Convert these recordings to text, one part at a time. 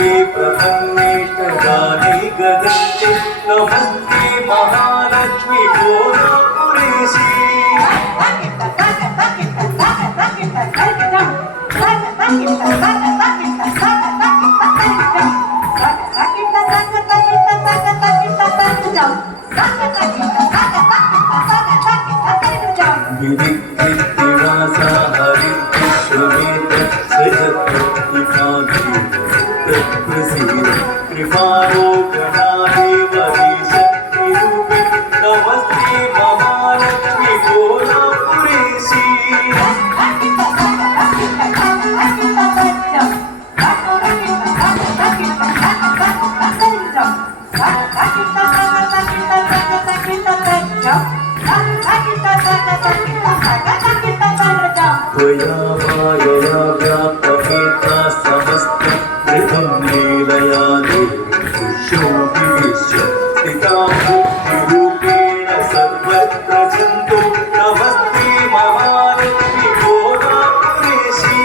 नमस्ते प्रपन्नेष्टदाने गदन्ते नमस्ते महालक्ष्मी भुवनपुरेशी गिरिवासा हरिश्वेत सजत्प्रतिमाधि तत्प्रसीद कृपालोकनादेवधीश निरूपे नमस्ते महालक्ष्मी भुवनपुरेशी त्वया मायया व्याप्तमेता समस्त ऋतं लीलया देवी शोभिविश्य स्थिता बुद्धिरूपेण सर्वत्र जन्तु नमस्ते महालक्ष्मी भुवनपुरेशी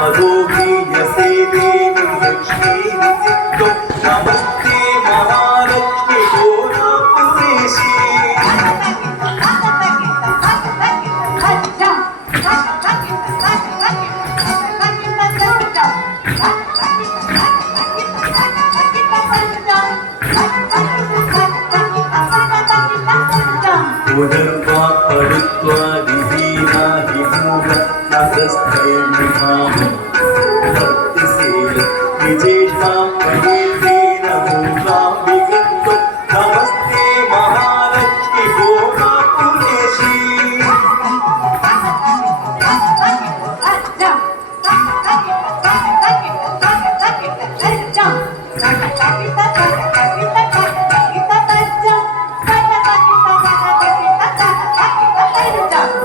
अदोगीयसे देवी लक्ष्मी नित्यो नमस्ते महालक्ष्मी भुवनपुरेशी उदर्वा पडुत्वा दिदीना हिमूल नगस्ते विभामं भक्तिसेल विजेष्टां प्रयेतेन मूलां विगत्तो नमस्ते महालक्ष्मी भुवनपुरेशी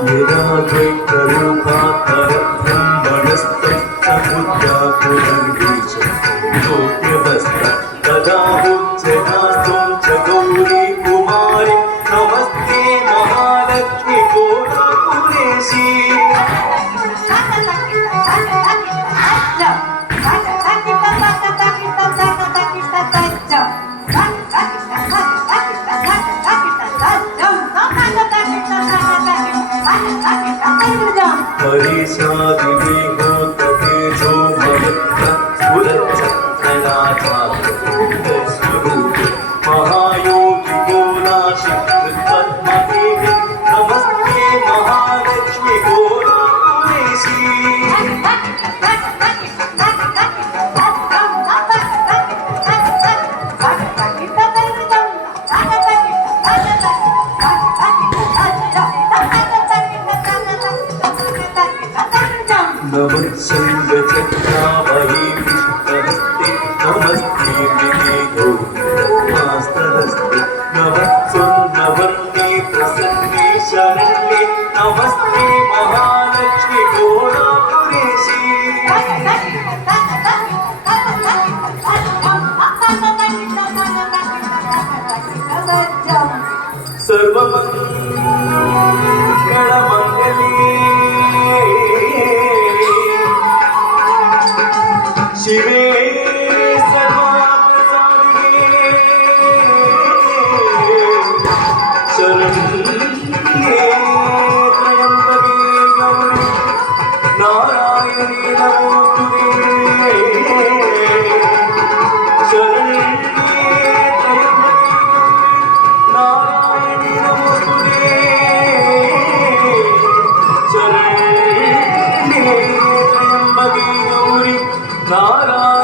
यदा द्वैतरूपा परब्रह्मणस्तं समुद्रा पुनर्गीच गोप्यवस्त्र तदा उच्चनास्त्वं च गौरी कुमारी नमस्ते महालक्ष्मी भुवनपुरेशी हरीशादिदेहो ततेजो महत्ता स्फुरच्चक्रराजातस्वरूप महायोगिको नाशिकृत्पद्मदेहि नमस्ते महालक्ष्मी भुवनपुरेशी नमस्संगचक्रावही विष्णुस्ते नमस्ते विवेको मास्तरस्ते नमस्सुन्नवर्णे प्रसन्ने शरण्ये नमस्ते महालक्ष्मी भुवनपुरेशी सर्वमङ्गलमङ्गले शिवे सर्वार्थसाधिके शरण्ये त्र्यम्बके गौरी नारायणी नमोस्तुते शरण्ये त्र्यम्बके नारायणी नमोस्तुते शरण्ये त्र्यम्बके गौरी नारायणी